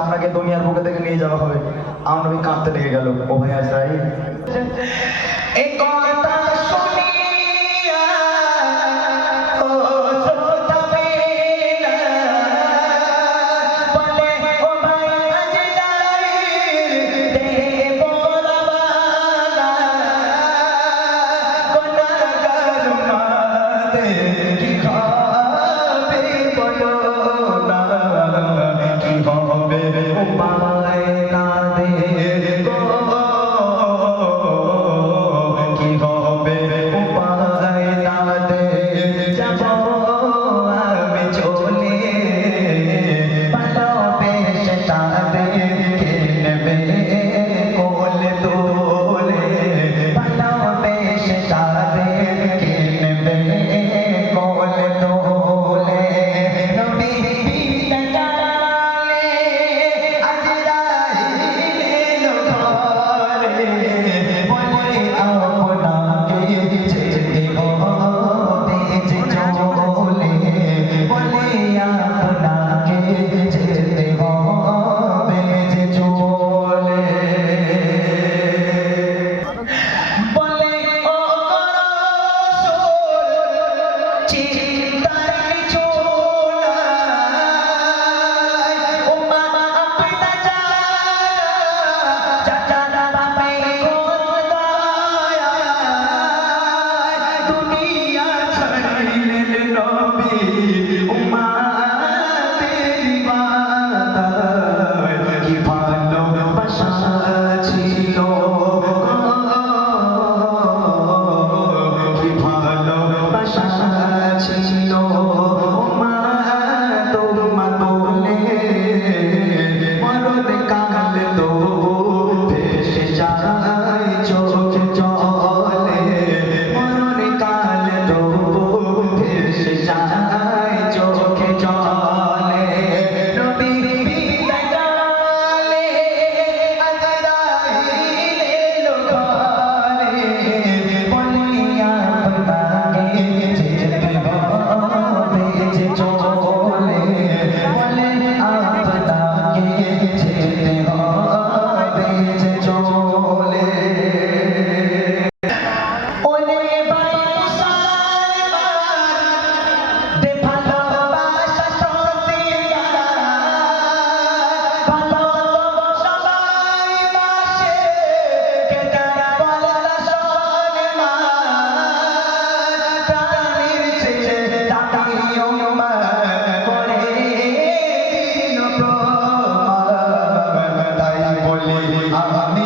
আপনাকে দুনিয়ার বুকে থেকে নিয়ে যাওয়া হবে। আমার নবী কাঁদতে লেগে গেল। ও ভাই আজরাইল, এই কথা শুনিয়া ও সোতাবে না, বলে ও ভাই আজরাইল দেব রওনা, গুনাহগার মাতে কি হবে বলো না, কি হবে উপায় না দে গো, কি হবে উপায় না দে, যাব আমি চলে ভালোবেসে তাদেরকে নেবে কোলে তোলে, ভালোবেসে তাদেরকে নেবে কোলে তোলে, নবী বিদায় আজরাইল এলো ঘরে, বলে আপনাকে যেতে হবে যে চলে, বলে আপনাকে যেতে হবে যে চলে, বলে ও রাসূল চিন্তার কিছু নাই, ও মা আপনা চাচা বাপে কোন দয়ায় দুনিয়া ছাড়িলেন নবী উম্মতের ইবাদত, কি ভালোবাসা ছিল, কি ভালোবাসা ছিল, মা তোমা তোলে মরণ কাল তো ভেসে যায় চোখে জলে, মরণ কাল তো ভেসে যায় চোখে জলে, নবী বিদায় আজরাইল এলো ঘরে, বলে আপনাকে যেতে হবে যে চলে, বলে আপনাকে যেতে হবে যে চলে, ওরে ভাই মুসলমান দে ভালোবাসা প্রতিদান, ভালো তো সবাই বাসে, কে তার বলে না সম্মান, প্রাণের চেয়ে দামি উম্মত করে দিন প্রমাণ, তাই বলি আমি